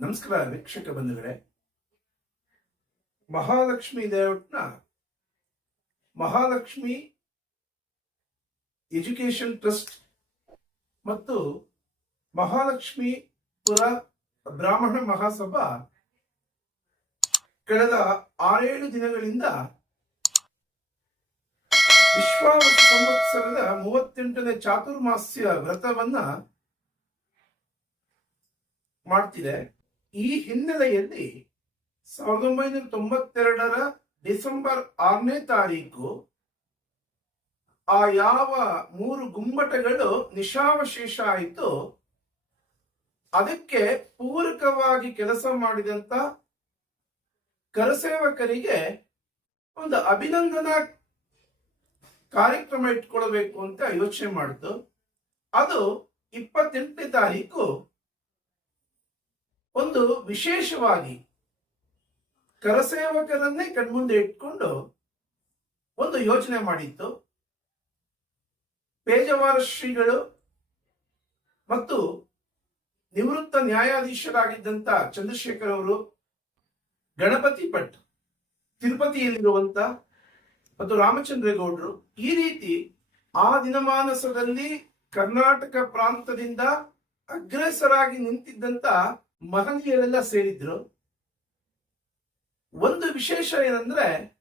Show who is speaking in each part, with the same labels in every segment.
Speaker 1: ನಮಸ್ಕಾರ ವೀಕ್ಷಕ ಬಂಧುಗಳೇ. ಮಹಾಲಕ್ಷ್ಮಿ ಲೇಔಟ್ನ ಮಹಾಲಕ್ಷ್ಮಿ ಎಜುಕೇಶನ್ ಟ್ರಸ್ಟ್ ಮತ್ತು ಮಹಾಲಕ್ಷ್ಮಿ ಪುರ ಬ್ರಾಹ್ಮಣ ಮಹಾಸಭಾ ಕಳೆದ ಆರೇಳು ದಿನಗಳಿಂದ ವಿಶ್ವ ಸಂವತ್ಸರದ ಮೂವತ್ತೆಂಟನೇ ಚಾತುರ್ಮಾಸ್ಯ ವ್ರತವನ್ನ ಮಾಡ್ತಿದೆ. ಈ ಹಿನ್ನೆಲೆಯಲ್ಲಿ ಸಾವಿರದ ಒಂಬೈನೂರ ತೊಂಬತ್ತೆರಡರ ಡಿಸೆಂಬರ್ ಆರನೇ ತಾರೀಕು ಆ ಯಾವ ಮೂರು ಗುಮ್ಮಟಗಳು ನಿಶಾವಶೇಷ ಆಯಿತು, ಅದಕ್ಕೆ ಪೂರಕವಾಗಿ ಕೆಲಸ ಮಾಡಿದಂತ ಕರಸೇವಕರಿಗೆ ಒಂದು ಅಭಿನಂದನಾ ಕಾರ್ಯಕ್ರಮ ಇಟ್ಕೊಳ್ಬೇಕು ಅಂತ ಯೋಚನೆ ಮಾಡಿತು ಅದು ಇಪ್ಪತ್ತೆಂಟನೇ ತಾರೀಕು ಒಂದು ವಿಶೇಷವಾಗಿ ಕರಸೇವಕರನ್ನೇ ಕಣ್ಮುಂದೆ ಇಟ್ಕೊಂಡು ಒಂದು ಯೋಚನೆ ಮಾಡಿತ್ತು. ಪೇಜವಾರ ಶ್ರೀಗಳು ಮತ್ತು ನಿವೃತ್ತ ನ್ಯಾಯಾಧೀಶರಾಗಿದ್ದಂತ ಚಂದ್ರಶೇಖರ್ ಅವರು, ಗಣಪತಿ ಭಟ್, ತಿರುಪತಿಯಲ್ಲಿರುವಂತ ಮತ್ತು ರಾಮಚಂದ್ರೇಗೌಡರು ಈ ರೀತಿ ಆ ದಿನಮಾನಸದಲ್ಲಿ ಕರ್ನಾಟಕ ಪ್ರಾಂತದಿಂದ ಅಗ್ರೆಸರಾಗಿ ನಿಂತಿದ್ದಂತ ಮಹನೀಯರೆಲ್ಲ ಸೇರಿದ್ರು. ಒಂದು ವಿಶೇಷ ಏನಂದ್ರೆ,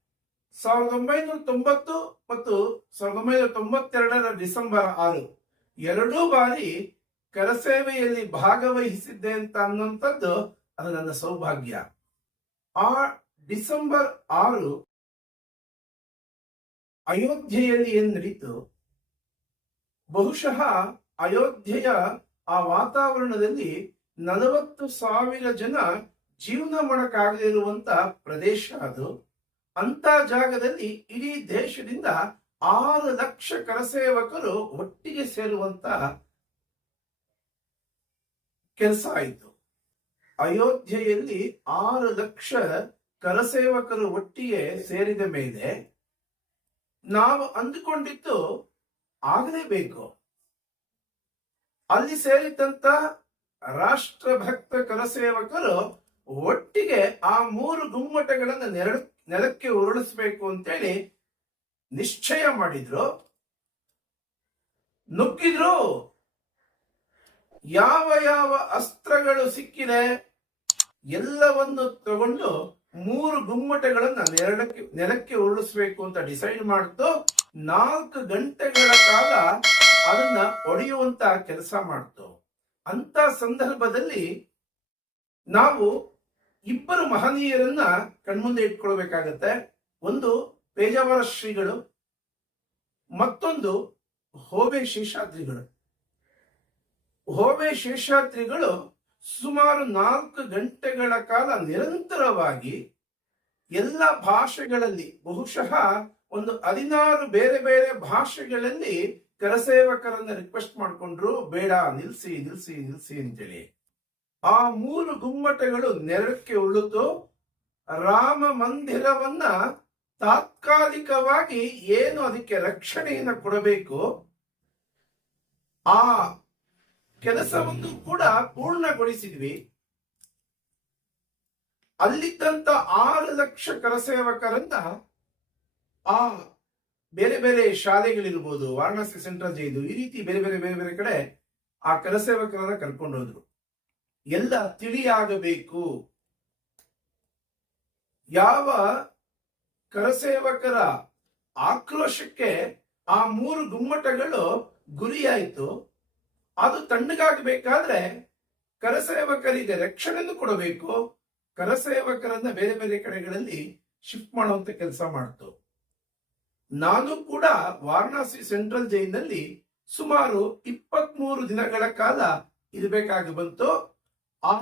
Speaker 1: ಸಾವಿರದ ಒಂಬೈನೂರ ತೊಂಬತ್ತು ಮತ್ತು ಸಾವಿರದ ಒಂಬೈನೂರ ತೊಂಬತ್ತೆರಡರ ಡಿಸೆಂಬರ್ ಆರು, ಎರಡೂ ಬಾರಿ ಕರಸೇವೆಯಲ್ಲಿ ಭಾಗವಹಿಸಿದ್ದೆ ಅಂತ ಅನ್ನುವಂಥದ್ದು ಅದು ನನ್ನ ಸೌಭಾಗ್ಯ. ಆ ಡಿಸೆಂಬರ್ ಆರು ಅಯೋಧ್ಯೆಯಲ್ಲಿ ಏನ್ ನಡೀತು? ಬಹುಶಃ ಅಯೋಧ್ಯೆಯ ಆ ವಾತಾವರಣದಲ್ಲಿ ನಲವತ್ತು ಸಾವಿರ ಜನ ಜೀವನ ಮಾಡಕ್ಕಾಗದೇ ಇರುವಂತ ಪ್ರದೇಶ ಅದು. ಅಂತ ಜಾಗದಲ್ಲಿ ಇಡೀ ದೇಶದಿಂದ ಆರು ಲಕ್ಷ ಕರಸೇವಕರು ಒಟ್ಟಿಗೆ ಸೇರುವಂತ ಕೆಲಸ ಆಯಿತು. ಅಯೋಧ್ಯೆಯಲ್ಲಿ ಆರು ಲಕ್ಷ ಕರಸೇವಕರು ಒಟ್ಟಿಗೆ ಸೇರಿದ ಮೇಲೆ ನಾವು ಅಂದುಕೊಂಡಿದ್ದು ಆಗಲೇಬೇಕು. ಅಲ್ಲಿ ಸೇರಿದಂತ ರಾಷ್ಟ್ರಭಕ್ತ ಕರಸೇವಕರು ಒಟ್ಟಿಗೆ ಆ ಮೂರು ಗುಮ್ಮಟಗಳನ್ನು ನೆರ ನೆಲಕ್ಕೆ ಉರುಳಿಸಬೇಕು ಅಂತೇಳಿ ನಿಶ್ಚಯ ಮಾಡಿದ್ರು. ನುಗ್ಗಿದ್ರು. ಯಾವ ಯಾವ ಅಸ್ತ್ರಗಳು ಸಿಕ್ಕಿದೆ ಎಲ್ಲವನ್ನು ತಗೊಂಡು ಮೂರು ಗುಮ್ಮಟಗಳನ್ನ ನೆರಳಕ್ಕೆ, ನೆಲಕ್ಕೆ ಉರುಳಿಸಬೇಕು ಅಂತ ಡಿಸೈಡ್ ಮಾಡ್ತು. ನಾಲ್ಕು ಗಂಟೆಗಳ ಕಾಲ ಅದನ್ನ ಒಡೆಯುವಂತ ಕೆಲಸ ಮಾಡ್ತು. ಅಂತ ಸಂದರ್ಭದಲ್ಲಿ ನಾವು ಇಬ್ಬರು ಮಹನೀಯರನ್ನ ಕಣ್ಮುಂದೆ ಇಟ್ಕೊಳ್ಬೇಕಾಗತ್ತೆ. ಒಂದು ಪೇಜಾವರ ಶ್ರೀಗಳು, ಮತ್ತೊಂದು ಹೋಬೆ ಶೇಷಾದ್ರಿಗಳು. ಹೋಬೆ ಶೇಷಾದ್ರಿಗಳು ಸುಮಾರು ನಾಲ್ಕು ಗಂಟೆಗಳ ಕಾಲ ನಿರಂತರವಾಗಿ ಎಲ್ಲ ಭಾಷೆಗಳಲ್ಲಿ, ಬಹುಶಃ ಒಂದು ಹದಿನಾರು ಬೇರೆ ಬೇರೆ ಭಾಷೆಗಳಲ್ಲಿ ಕರಸೇವಕರನ್ನ ರಿಕ್ವೆಸ್ಟ್ ಮಾಡಿಕೊಂಡ್ರು, ಬೇಡ, ನಿಲ್ಸಿ ನಿಲ್ಸಿ ನಿಲ್ಸಿ ಅಂತೇಳಿ. ಆ ಮೂರು ಗುಮ್ಮಟಗಳು ನೆರಕ್ಕೆ ಉಳಿದು ರಾಮ ಮಂದಿರವನ್ನ ತಾತ್ಕಾಲಿಕವಾಗಿ ಏನು ಅದಕ್ಕೆ ರಕ್ಷಣೆಯನ್ನು ಕೊಡಬೇಕು, ಆ ಕೆಲಸವನ್ನು ಕೂಡ ಪೂರ್ಣಗೊಳಿಸಿದ್ವಿ. ಅಲ್ಲಿದ್ದಂತ ಆರು ಲಕ್ಷ ಕರಸೇವಕರನ್ನ ಆ ಬೇರೆ ಬೇರೆ ಶಾಲೆಗಳಿರ್ಬೋದು, ವಾರಣಾಸಿ ಸೆಂಟ್ರಲ್ ಜೈಲು ಈ ರೀತಿ ಬೇರೆ ಬೇರೆ ಬೇರೆ ಬೇರೆ ಕಡೆ ಆ ಕರಸೇವಕರನ್ನ ಕರ್ಕೊಂಡು ಹೋದ್ರು. ಎಲ್ಲ ತಿಳಿಯಾಗಬೇಕು. ಯಾವ ಕರಸೇವಕರ ಆಕ್ರೋಶಕ್ಕೆ ಆ ಮೂರು ಗುಮ್ಮಟಗಳು ಗುರಿಯಾಯಿತು, ಅದು ತಣ್ಣಗಾಗಬೇಕಾದ್ರೆ ಕರಸೇವಕರಿಗೆ ರಕ್ಷಣೆಯನ್ನು ಕೊಡಬೇಕು ಕರಸೇವಕರನ್ನ ಬೇರೆ ಬೇರೆ ಕಡೆಗಳಲ್ಲಿ ಶಿಫ್ಟ್ ಮಾಡುವಂತ ಕೆಲಸ ಮಾಡ್ತು. ನಾನು ಕೂಡ ವಾರಣಾಸಿ ಸೆಂಟ್ರಲ್ ಜೈಲಿನಲ್ಲಿ ಸುಮಾರು ಇಪ್ಪತ್ಮೂರು ದಿನಗಳ ಕಾಲ ಇರಬೇಕಾಗಿ ಬಂತು. ಆ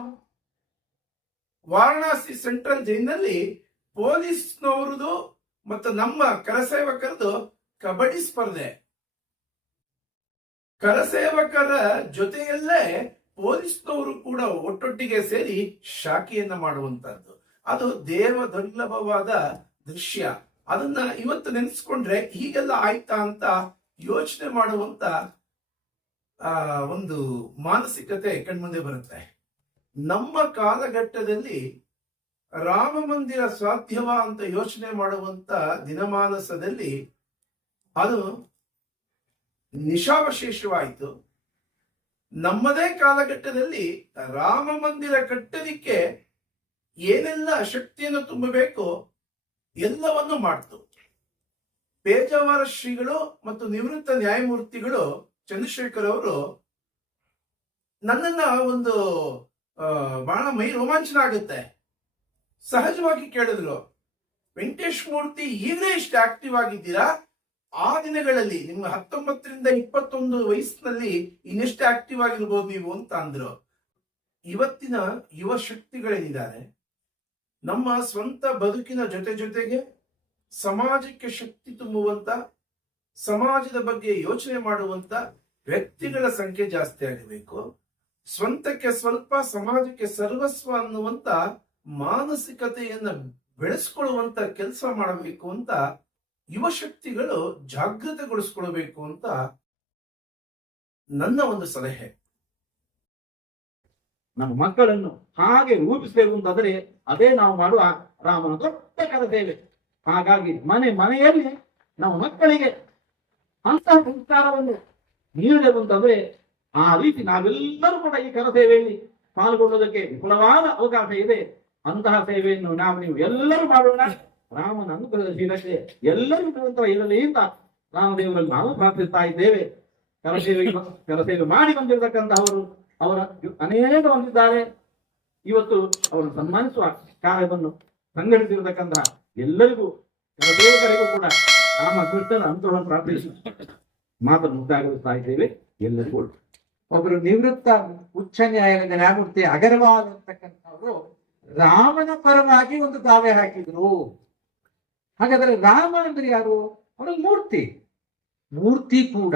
Speaker 1: ವಾರಣಾಸಿ ಸೆಂಟ್ರಲ್ ಜೈಲಿನಲ್ಲಿ ಪೊಲೀಸ್ನವರದು ಮತ್ತು ನಮ್ಮ ಕರಸೇವಕರದು ಕಬಡ್ಡಿ ಸ್ಪರ್ಧೆ. ಕರಸೇವಕರ ಜೊತೆಯಲ್ಲೇ ಪೊಲೀಸ್ನವರು ಕೂಡ ಒಟ್ಟೊಟ್ಟಿಗೆ ಸೇರಿ ಶಾಖೆಯನ್ನು ಮಾಡುವಂತಹದ್ದು ಅದು ದೇವ ದುರ್ಲಭವಾದ ದೃಶ್ಯ. ಅದನ್ನ ಇವತ್ತು ನೆನೆಸ್ಕೊಂಡ್ರೆ ಹೀಗೆಲ್ಲ ಆಯ್ತಾ ಅಂತ ಯೋಚನೆ ಮಾಡುವಂತ ಒಂದು ಮಾನಸಿಕತೆ ಕಣ್ಮುಂದೆ ಬರುತ್ತೆ. ನಮ್ಮ ಕಾಲಘಟ್ಟದಲ್ಲಿ ರಾಮ ಮಂದಿರ ಸಾಧ್ಯವ ಅಂತ ಯೋಚನೆ ಮಾಡುವಂತ ದಿನಮಾನಸದಲ್ಲಿ ಅದು ನಿಶಾವಶೇಷವಾಯಿತು. ನಮ್ಮದೇ ಕಾಲಘಟ್ಟದಲ್ಲಿ ರಾಮ ಮಂದಿರ ಕಟ್ಟಲಿಕ್ಕೆ ಏನೆಲ್ಲ ಶಕ್ತಿಯನ್ನು ತುಂಬಬೇಕೋ ಎಲ್ಲವನ್ನು ಮಾಡ್ತು. ಪೇಜಾವರ ಶ್ರೀಗಳು ಮತ್ತು ನಿವೃತ್ತ ನ್ಯಾಯಮೂರ್ತಿಗಳು ಚಂದ್ರಶೇಖರ್ ಅವರು ನನ್ನನ್ನ ಒಂದು ಬಹಳ ಮೈ ರೋಮಾಂಚನ ಆಗುತ್ತೆ ಸಹಜವಾಗಿ ಕೇಳಿದ್ರು, ವೆಂಕಟೇಶ್ ಮೂರ್ತಿ ಈಗಲೇ ಇಷ್ಟು ಆಕ್ಟಿವ್ ಆಗಿದ್ದೀರಾ? ಆ ದಿನಗಳಲ್ಲಿ, ನಿಮ್ಮ ಹತ್ತೊಂಬತ್ತರಿಂದ ಇಪ್ಪತ್ತೊಂದು ವಯಸ್ಸಿನಲ್ಲಿ ಇನ್ನೆಷ್ಟು ಆಕ್ಟಿವ್ ಆಗಿರ್ಬೋದು ನೀವು? ಅಂತ ಅಂದ್ರು. ಇವತ್ತಿನ ಯುವ ಶಕ್ತಿಗಳೇನಿದ್ದಾರೆ? ನಮ್ಮ ಸ್ವಂತ ಬದುಕಿನ ಜೊತೆ ಜೊತೆಗೆ ಸಮಾಜಕ್ಕೆ ಶಕ್ತಿ ತುಂಬುವಂತ, ಸಮಾಜದ ಬಗ್ಗೆ ಯೋಚನೆ ಮಾಡುವಂತ ವ್ಯಕ್ತಿಗಳ ಸಂಖ್ಯೆ ಜಾಸ್ತಿ ಆಗಬೇಕು. ಸ್ವಂತಕ್ಕೆ ಸ್ವಲ್ಪ, ಸಮಾಜಕ್ಕೆ ಸರ್ವಸ್ವ ಅನ್ನುವಂತ ಮಾನಸಿಕತೆಯನ್ನ ಬೆಳೆಸ್ಕೊಳ್ಳುವಂತ ಕೆಲಸ ಮಾಡಬೇಕು ಅಂತ ಯುವ ಶಕ್ತಿಗಳು ಜಾಗೃತಗೊಳಿಸ್ಕೊಳ್ಬೇಕು ಅಂತ ನನ್ನ ಒಂದು ಸಲಹೆ.
Speaker 2: ನಮ್ಮ ಮಕ್ಕಳನ್ನು ಹಾಗೆ ರೂಪಿಸಬೇಕು ಅಂತಂದ್ರೆ ಅದೇ ನಾವು ಮಾಡುವ ರಾಮನ ದೊಡ್ಡ ಕರತೇವೆ ಹಾಗಾಗಿ ಮನೆ ಮನೆಯಲ್ಲಿ ನಮ್ಮ ಮಕ್ಕಳಿಗೆ ಅಂತಹ ಸಂಸ್ಕಾರವನ್ನು ನೀಡಬೇಕು ಅಂತಂದ್ರೆ ಆ ರೀತಿ ನಾವೆಲ್ಲರೂ ಕೂಡ ಈ ಕರಸೇವೆಯಲ್ಲಿ ಪಾಲ್ಗೊಳ್ಳುವುದಕ್ಕೆ ವಿಪುಲವಾದ ಅವಕಾಶ ಇದೆ. ಅಂತಹ ಸೇವೆಯನ್ನು ನಾವು ನೀವು ಎಲ್ಲರೂ ಮಾಡೋಣ. ರಾಮನ ಅನುಗ್ರಹಶೀಲತೆ ಶೀಲಕ್ಕೆ ಎಲ್ಲರೂ ಇರಲಿ ಅಂತ ರಾಮದೇವರಲ್ಲಿ ನಾವು ಪ್ರಾರ್ಥಿಸ್ತಾ ಇದ್ದೇವೆ. ಕರಸೇವೆ ಕರಸೇವೆ ಮಾಡಿ ಬಂದಿರತಕ್ಕಂತಹವರು. ಅವರ ಅನೇಕ ಹೊಂದಿದ್ದಾರೆ. ಇವತ್ತು ಅವರನ್ನು ಸನ್ಮಾನಿಸುವ ಕಾರ್ಯವನ್ನು ಸಂಘಟಿಸಿರತಕ್ಕಂತಹ ಎಲ್ಲರಿಗೂ ಕರದೇವಕರಿಗೂ ಕೂಡ ರಾಮ ಕೃಷ್ಣನ ಅಂತರವನ್ನು ಪ್ರಾರ್ಥಿಸಿ. ಮಾತನ್ನು ಮುಕ್ತಾಯಗೊಳಿಸ್ತಾ ಇದ್ದೇವೆ. ಎಲ್ಲರಿಗೂ.
Speaker 3: ಒಬ್ಬರು ನಿವೃತ್ತ ಉಚ್ಚ ನ್ಯಾಯಾಲಯದ ನ್ಯಾಯಮೂರ್ತಿ ಅಗರ್ವಾಲ್ ಅಂತಕ್ಕಂಥವ್ರು ರಾಮನ ಪರವಾಗಿ ಒಂದು ದಾವೆ ಹಾಕಿದ್ರು. ಹಾಗಾದ್ರೆ ರಾಮ ಅಂದ್ರೆ ಯಾರು? ಅವರ ಮೂರ್ತಿ. ಮೂರ್ತಿ ಕೂಡ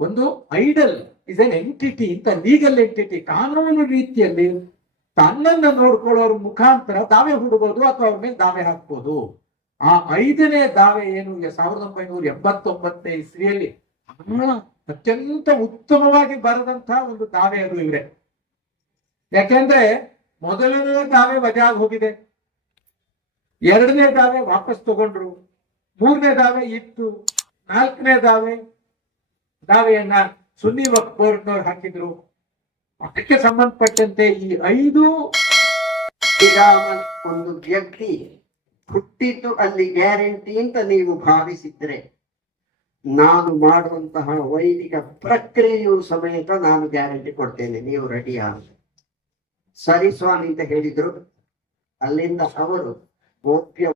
Speaker 3: ಒಂದು ಐಡಲ್. ಇಸ್ ಎನ್ ಎಂಟಿಟಿ ಅಂತ ಲೀಗಲ್ ಎಂಟಿಟಿ ಕಾನೂನು ರೀತಿಯಲ್ಲಿ ತನ್ನನ್ನ ನೋಡ್ಕೊಳ್ಳೋರ ಮುಖಾಂತರ ದಾವೆ ಹುಡುಬೋದು ಅಥವಾ ಅವ್ರ ಮೇಲೆ ದಾವೆ ಹಾಕ್ಬೋದು. ಆ ಐದನೇ ದಾವೆ ಏನು? ಸಾವಿರದ ಒಂಬೈನೂರ ಎಂಬತ್ತೊಂಬತ್ತನೇ ಇಸ್ವಿಯಲ್ಲಿ ಅತ್ಯಂತ ಉತ್ತಮವಾಗಿ ಬರೆದಂತಹ ಒಂದು ದಾವೆ ಅದು ಇವ್ರೆ. ಯಾಕೆಂದ್ರೆ ಮೊದಲನೇ ದಾವೆ ವಜಾ ಹೋಗಿದೆ. ಎರಡನೇ ದಾವೆ ವಾಪಸ್ ತಗೊಂಡ್ರು. ಮೂರನೇ ದಾವೆ ಇತ್ತು. ನಾಲ್ಕನೇ ದಾವೆ ದಾವೆಯನ್ನ ಸುನ್ನಿ ವಕ್ಫ್ ಹಾಕಿದ್ರು. ಅದಕ್ಕೆ ಸಂಬಂಧಪಟ್ಟಂತೆ ಈ ಐದು
Speaker 4: ಒಂದು ವ್ಯಕ್ತಿ ಹುಟ್ಟಿದ್ದು ಅಲ್ಲಿ ಗ್ಯಾರಂಟಿ ಅಂತ ನೀವು ಭಾವಿಸಿದ್ರೆ ನಾನು ಮಾಡುವಂತಹ ವೈದಿಕ ಪ್ರಕ್ರಿಯೆಯು ಸಮೇತ ನಾನು ಗ್ಯಾರಂಟಿ ಕೊಡ್ತೇನೆ, ನೀವು ರೆಡಿ ಆಗ ಸರಿ ಸ್ವಾಮಿ ಅಂತ ಹೇಳಿದ್ರು. ಅಲ್ಲಿಂದ ಅವರು ಗೋಪ್ಯ